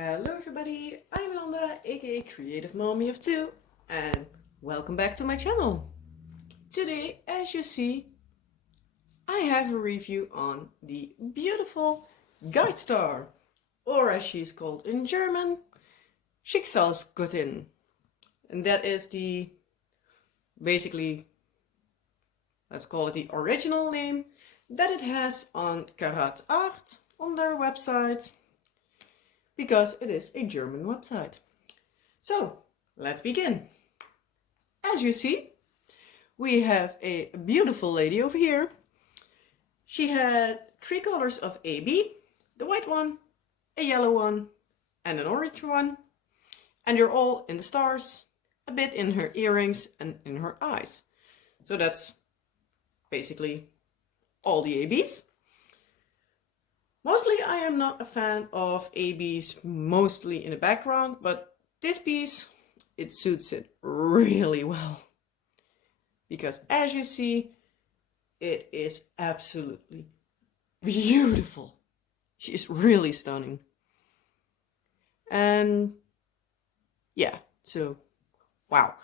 Hello everybody, I'm Yolanda, aka Creative Mommy of Two, and welcome back to my channel. Today, as you see, I have a review on the beautiful Carat.art, or as she's called in German, Schicksalsgöttin. And that is the, basically, let's call it the original name that it has on Carat.art on their website, because it is a German website. So let's begin. As you see, we have a beautiful lady over here. She had 3 colors of AB, the white one, a yellow one, and an orange one. And they're all in the stars, a bit in her earrings and in her eyes. So that's basically all the ABs. Mostly I am not a fan of ABs mostly in the background, but this piece, it suits it really well. Because as you see, it is absolutely beautiful. She is really stunning. And yeah, so wow.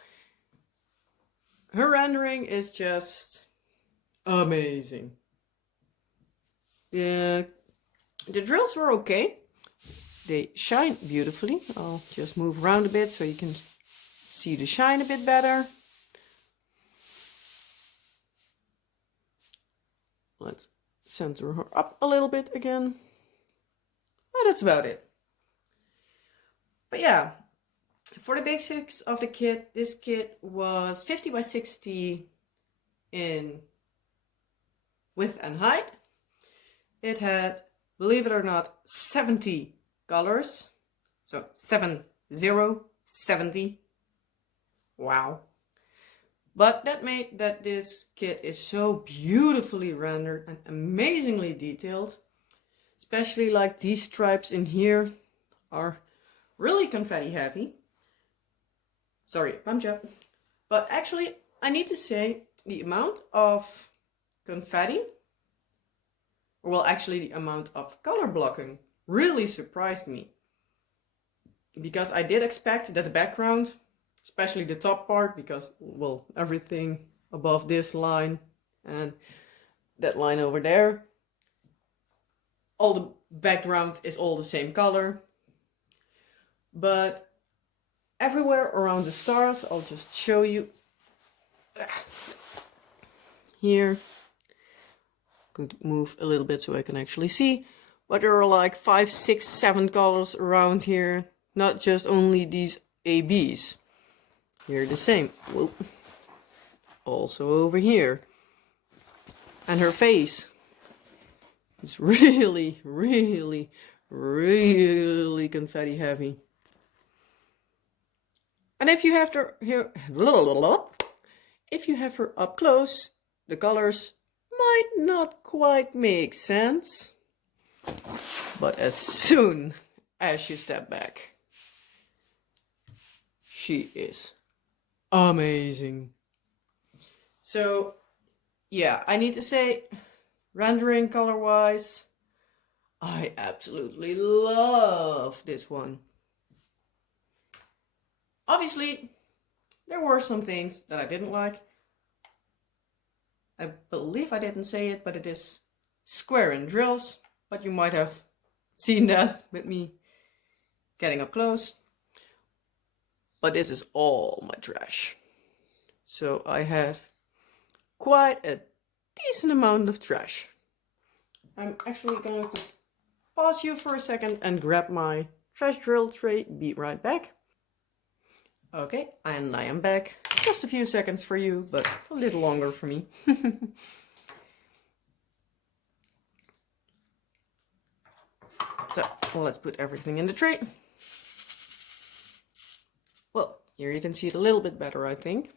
Her rendering is just amazing. The drills were okay. They shine beautifully. I'll just move around a bit so you can see the shine a bit better. Let's center her up a little bit again. And that's about it. But yeah, for the basics of the kit, this kit was 50 by 60 in width and height. It had, believe it or not, 70 colors. So 70. Wow. But that made that this kit is so beautifully rendered and amazingly detailed. Especially like these stripes in here are really confetti heavy. Sorry, pump job. But actually, I need to say the amount of confetti, well, actually the amount of color blocking really surprised me. Because I did expect that the background, especially the top part, because, well, everything above this line and that line over there, all the background is all the same color. But everywhere around the stars, I'll just show you. Here. Could move a little bit so I can actually see, but there are like 5, 6, 7 colors around here, not just only these ABs. Here the same. Whoop. Also over here. And her face is really confetti heavy. And if you have her here, if you have her up close, the colors might not quite make sense, but as soon as you step back, she is amazing. So yeah, I need to say, rendering color wise, I absolutely love this one. Obviously there were some things that I didn't like. I believe I didn't say it, but it is square in drills, but you might have seen that with me getting up close. But this is all my trash. So I had quite a decent amount of trash. I'm actually going to pause you for a second and grab my trash drill tray. Be right back. Okay, and I am back. Just a few seconds for you, but a little longer for me. So, let's put everything in the tray. Well, here you can see it a little bit better, I think.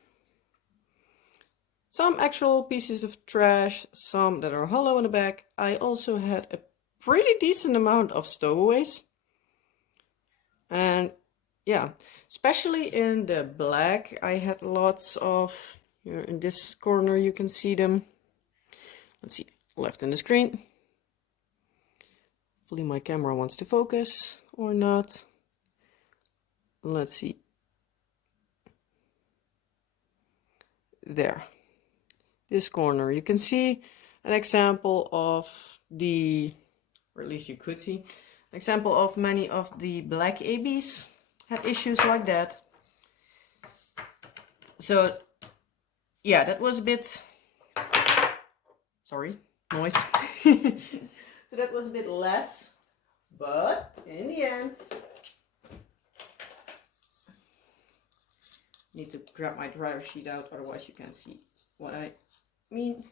Some actual pieces of trash, some that are hollow in the back. I also had a pretty decent amount of stowaways. And yeah, especially in the black, I had lots of, here in this corner you can see them. Let's see, left in the screen. Hopefully my camera wants to focus or not. let's see. There. This corner. You can see an example of the, or at least you could see, an example of many of the black ABs had issues like that. So yeah, that was a bit, sorry, noise. So that was a bit less, but in the end, need to grab my dryer sheet out, otherwise you can't see what I mean.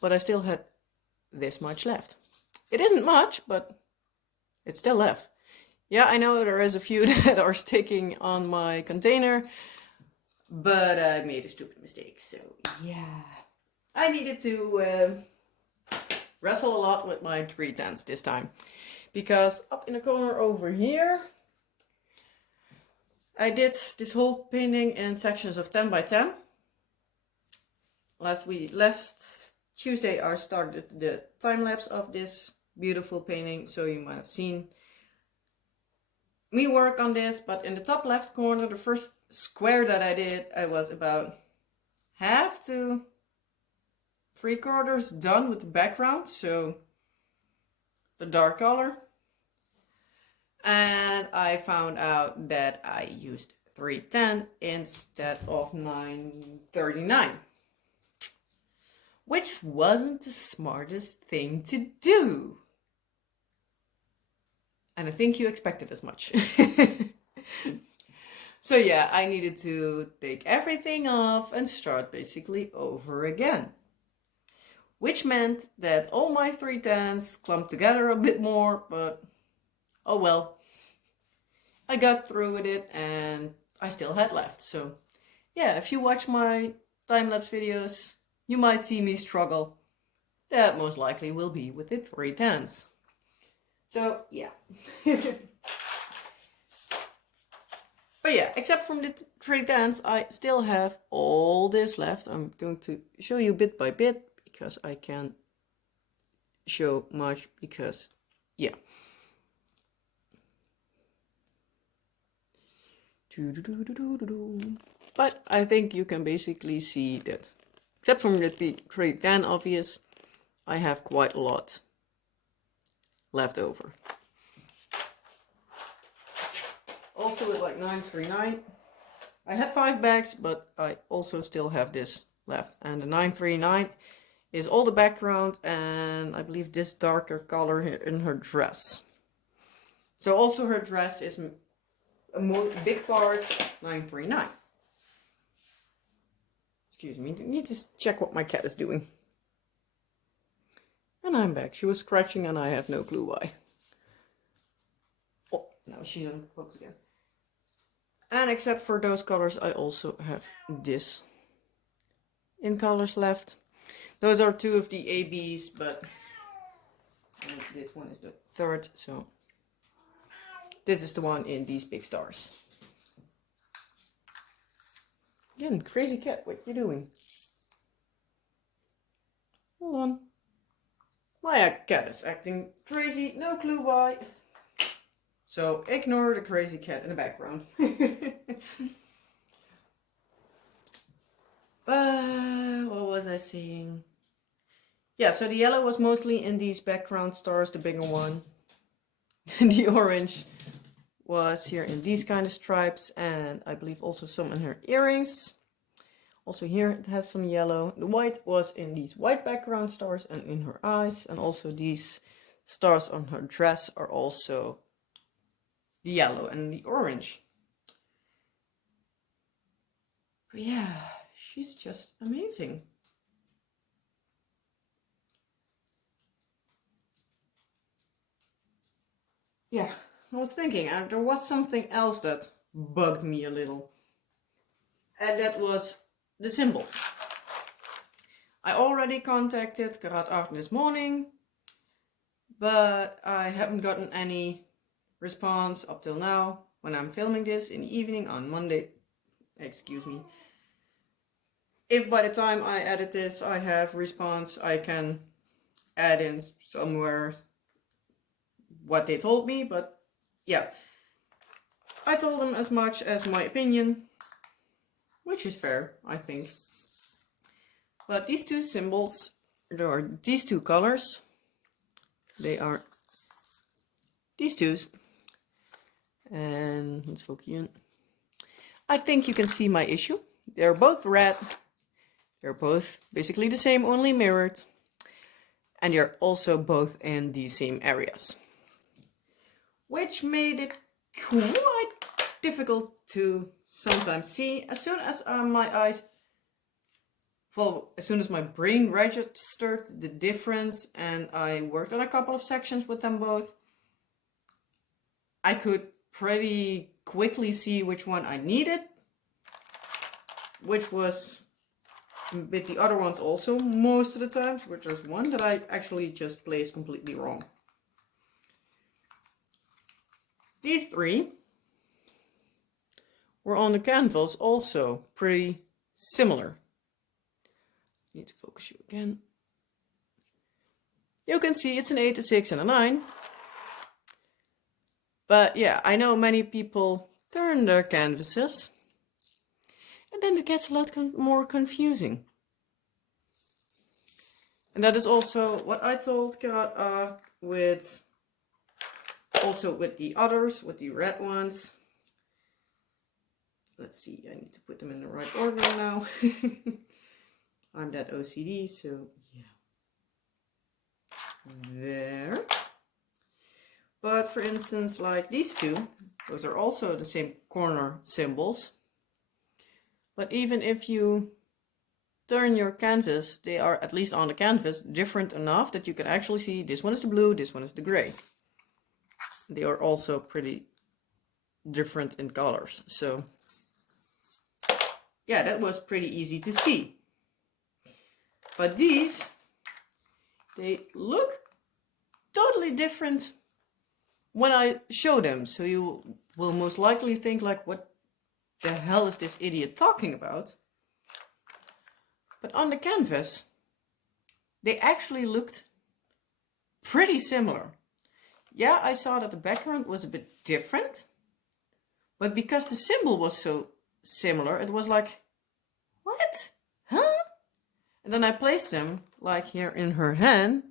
But I still had this much left. It isn't much, but it's still left. Yeah, I know there is a few that are sticking on my container, but I made a stupid mistake, so yeah. I needed to wrestle a lot with my 3/10 this time, because up in the corner over here, I did this whole painting in sections of 10 by 10. Last Tuesday I started the time lapse of this beautiful painting, so you might have seen me work on this. But in the top left corner, the first square that I did, I was about half to 3/4 done with the background, so the dark color. And I found out that I used 310 instead of 939. Which wasn't the smartest thing to do. And I think you expected as much. So yeah, I needed to take everything off and start basically over again. Which meant that all my 310s clumped together a bit more, but oh well. I got through with it and I still had left. So yeah, if you watch my time-lapse videos, you might see me struggle. That most likely will be with the 310s. So yeah. But yeah, except from the 310s, I still have all this left. I'm going to show you bit by bit because I can't show much because yeah. But I think you can basically see that, except from the 310 obvious, I have quite a lot left over. Also with like 939, I had 5 bags, but I also still have this left. And the 939 is all the background and I believe this darker color here in her dress. So also her dress is a more big part 939. Excuse me, I need to check what my cat is doing. And I'm back. She was scratching and I have no clue why. Oh, now she's on focus again. And except for those colors, I also have this in colors left. Those are 2 of the ABs, but this one is the 3rd, so this is the one in these big stars. Again, crazy cat, what you doing? Hold on. My cat is acting crazy, no clue why. So ignore the crazy cat in the background. What was I saying? Yeah, so the yellow was mostly in these background stars, the bigger one. And the orange was here in these kind of stripes, and I believe also some in her earrings. Also here it has some yellow. The white was in these white background stars and in her eyes, and also these stars on her dress are also the yellow and the orange. But yeah, she's just amazing. Yeah, I was thinking there was something else that bugged me a little. And that was the symbols. I already contacted Carat.art this morning, but I haven't gotten any response up till now when I'm filming this in the evening on Monday. Excuse me. If by the time I edit this I have response, I can add in somewhere what they told me, but yeah. I told them as much as my opinion, which is fair, I think. But these two symbols, there are these two colors. They are these two. And let's focus in. I think you can see my issue. They're both red. They're both basically the same, only mirrored. And they're also both in the same areas. Which made it quite difficult to sometimes see. As soon as as soon as my brain registered the difference and I worked on a couple of sections with them both, I could pretty quickly see which one I needed, which was with the other ones also most of the times, which is one that I actually just placed completely wrong. These three were on the canvas also pretty similar. Need to focus you again. You can see it's an 8, a 6 and a 9. But yeah, I know many people turn their canvases and then it gets a lot more confusing. And that is also what I told Carat.art with the others, with the red ones. Let's see, I need to put them in the right order now. I'm that OCD, so yeah. There. But for instance, like these two, those are also the same corner symbols. But even if you turn your canvas, they are, at least on the canvas, different enough that you can actually see this one is the blue, this one is the gray. They are also pretty different in colors. So yeah, that was pretty easy to see. But these, they look totally different when I show them. So you will most likely think like, what the hell is this idiot talking about? But on the canvas, they actually looked pretty similar. Yeah, I saw that the background was a bit different, but because the symbol was so similar, it was like, what? Huh? And then I placed them like here in her hand.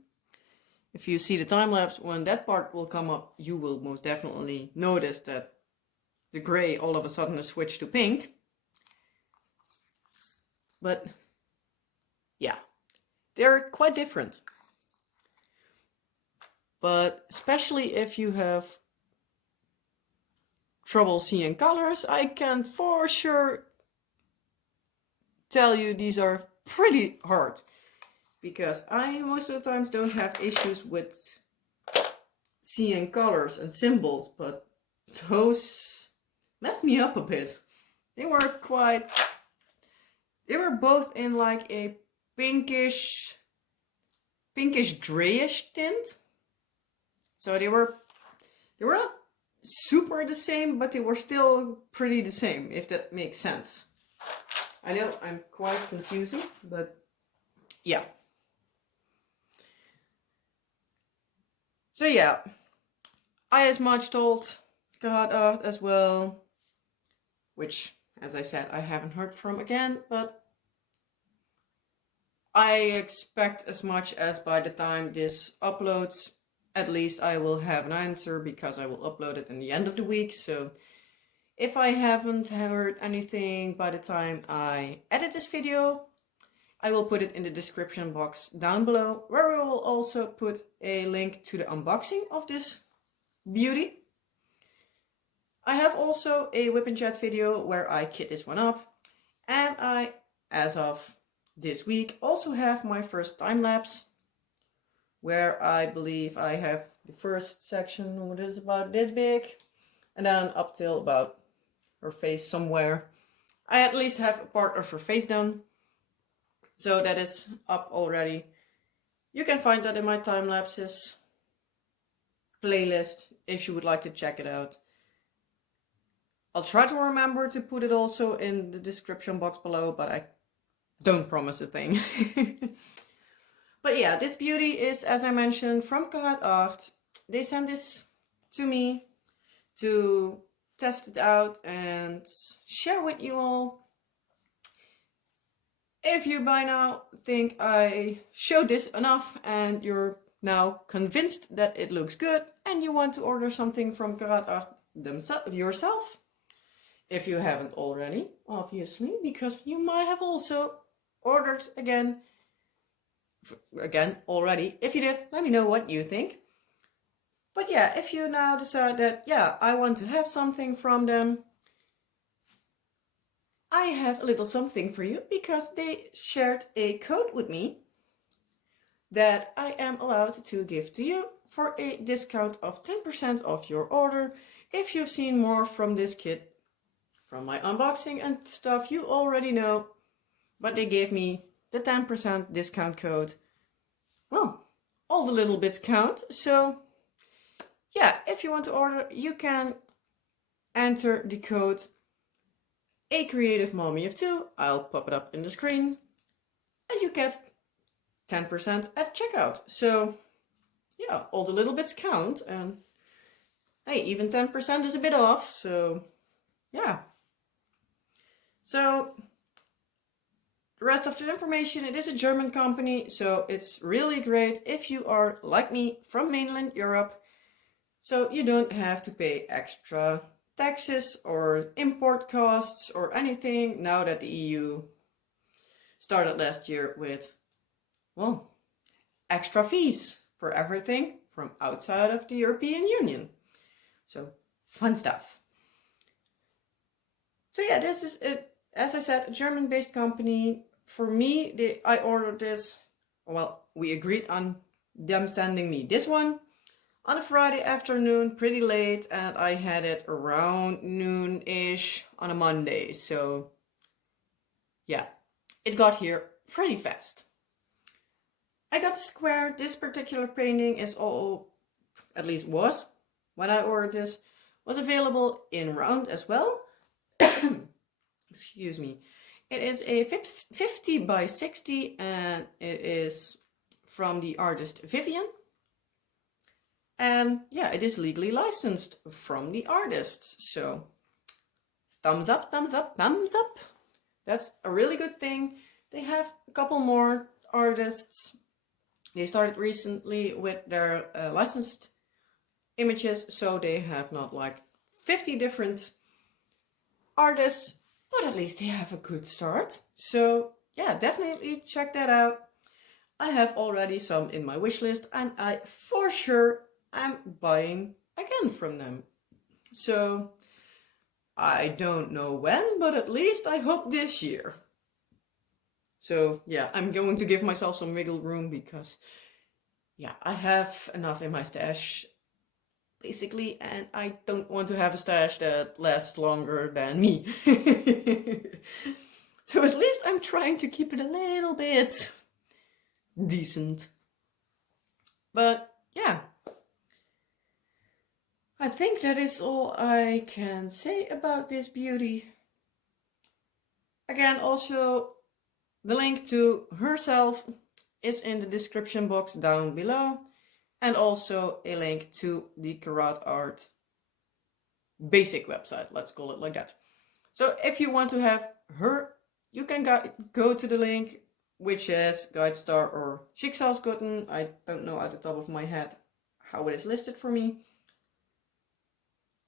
If you see the time lapse, when that part will come up, you will most definitely notice that the gray all of a sudden is switched to pink. But yeah, they're quite different. But especially if you have trouble seeing colors, I can for sure tell you these are pretty hard. Because I most of the times don't have issues with seeing colors and symbols, but those messed me up a bit. They were both in like a pinkish grayish tint. So they were not super the same, but they were still pretty the same, if that makes sense. I know I'm quite confusing, but yeah. So yeah, I as much told Carat.art as well, which, as I said, I haven't heard from again, but I expect as much as by the time this uploads, at least I will have an answer, because I will upload it in the end of the week. So if I haven't heard anything by the time I edit this video, I will put it in the description box down below, where I will also put a link to the unboxing of this beauty. I have also a whip and chat video where I kit this one up, and I, as of this week, also have my first time lapse, where I believe I have the first section, what is about this big, and then up till about her face somewhere. I at least have a part of her face done. So that is up already. You can find that in my time lapses playlist if you would like to check it out. I'll try to remember to put it also in the description box below, but I don't promise a thing. But yeah, this beauty is, as I mentioned, from Carat.art. They sent this to me to test it out and share with you all. If you by now think I showed this enough and you're now convinced that it looks good and you want to order something from Carat.art yourself, if you haven't already, obviously, because you might have also ordered again already. If you did, let me know what you think. But yeah, if you now decide that, yeah, I want to have something from them, I have a little something for you, because they shared a code with me that I am allowed to give to you for a discount of 10% off your order. If you've seen more from this kit, from my unboxing and stuff, you already know, but they gave me the 10% discount code. Well, all the little bits count, so yeah, if you want to order, you can enter the code A Creative Mommy of 2. I'll pop it up in the screen, and you get 10% at checkout. So yeah, all the little bits count, and hey, even 10% is a bit off, so yeah. So the rest of the information, it is a German company, so it's really great if you are like me from mainland Europe, so you don't have to pay extra taxes or import costs or anything now that the EU started last year with, well, extra fees for everything from outside of the European Union. So fun stuff. So yeah, this is it. As I said, a German-based company. For me, I ordered this, well, we agreed on them sending me this one on a Friday afternoon, pretty late, and I had it around noon-ish on a Monday. So yeah, it got here pretty fast. I got the square. This particular painting is all, at least was, when I ordered this, was available in round as well. Excuse me. It is a 50 by 60 and it is from the artist Vivian. And yeah, it is legally licensed from the artist. So thumbs up, thumbs up, thumbs up. That's a really good thing. They have a couple more artists. They started recently with their licensed images, so they have not like 50 different artists, but at least they have a good start. So yeah, definitely check that out. I have already some in my wish list, and I for sure am buying again from them. So I don't know when, but at least I hope this year. So yeah, I'm going to give myself some wiggle room because yeah, I have enough in my stash basically, and I don't want to have a stash that lasts longer than me. So at least I'm trying to keep it a little bit decent. But yeah, I think that is all I can say about this beauty. Again, also the link to herself is in the description box down below, and also a link to the Carat.art basic website, let's call it like that. So if you want to have her, you can go to the link, which is Guidestar or Schicksalsgöttin. I don't know at the top of my head how it is listed for me.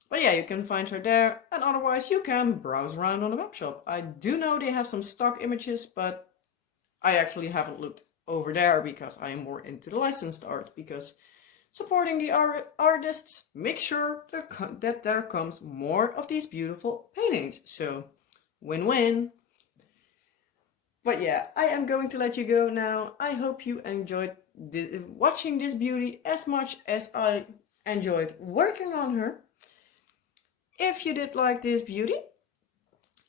But yeah, you can find her there, and otherwise you can browse around on the web shop. I do know they have some stock images, but I actually haven't looked over there because I am more into the licensed art, because supporting the artists, make sure that there comes more of these beautiful paintings. So win-win. But yeah, I am going to let you go now. I hope you enjoyed watching this beauty as much as I enjoyed working on her. If you did like this beauty,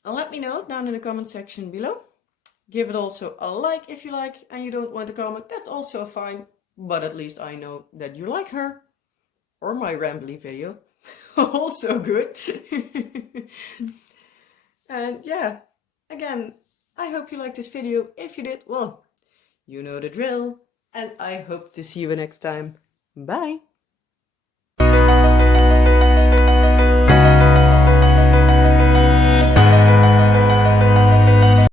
let me know down in the comment section below. Give it also a like if you like, and you don't want to comment, that's also fine. But at least I know that you like her. Or my rambly video. Also good. And yeah, again, I hope you liked this video. If you did, well, you know the drill. And I hope to see you next time. Bye!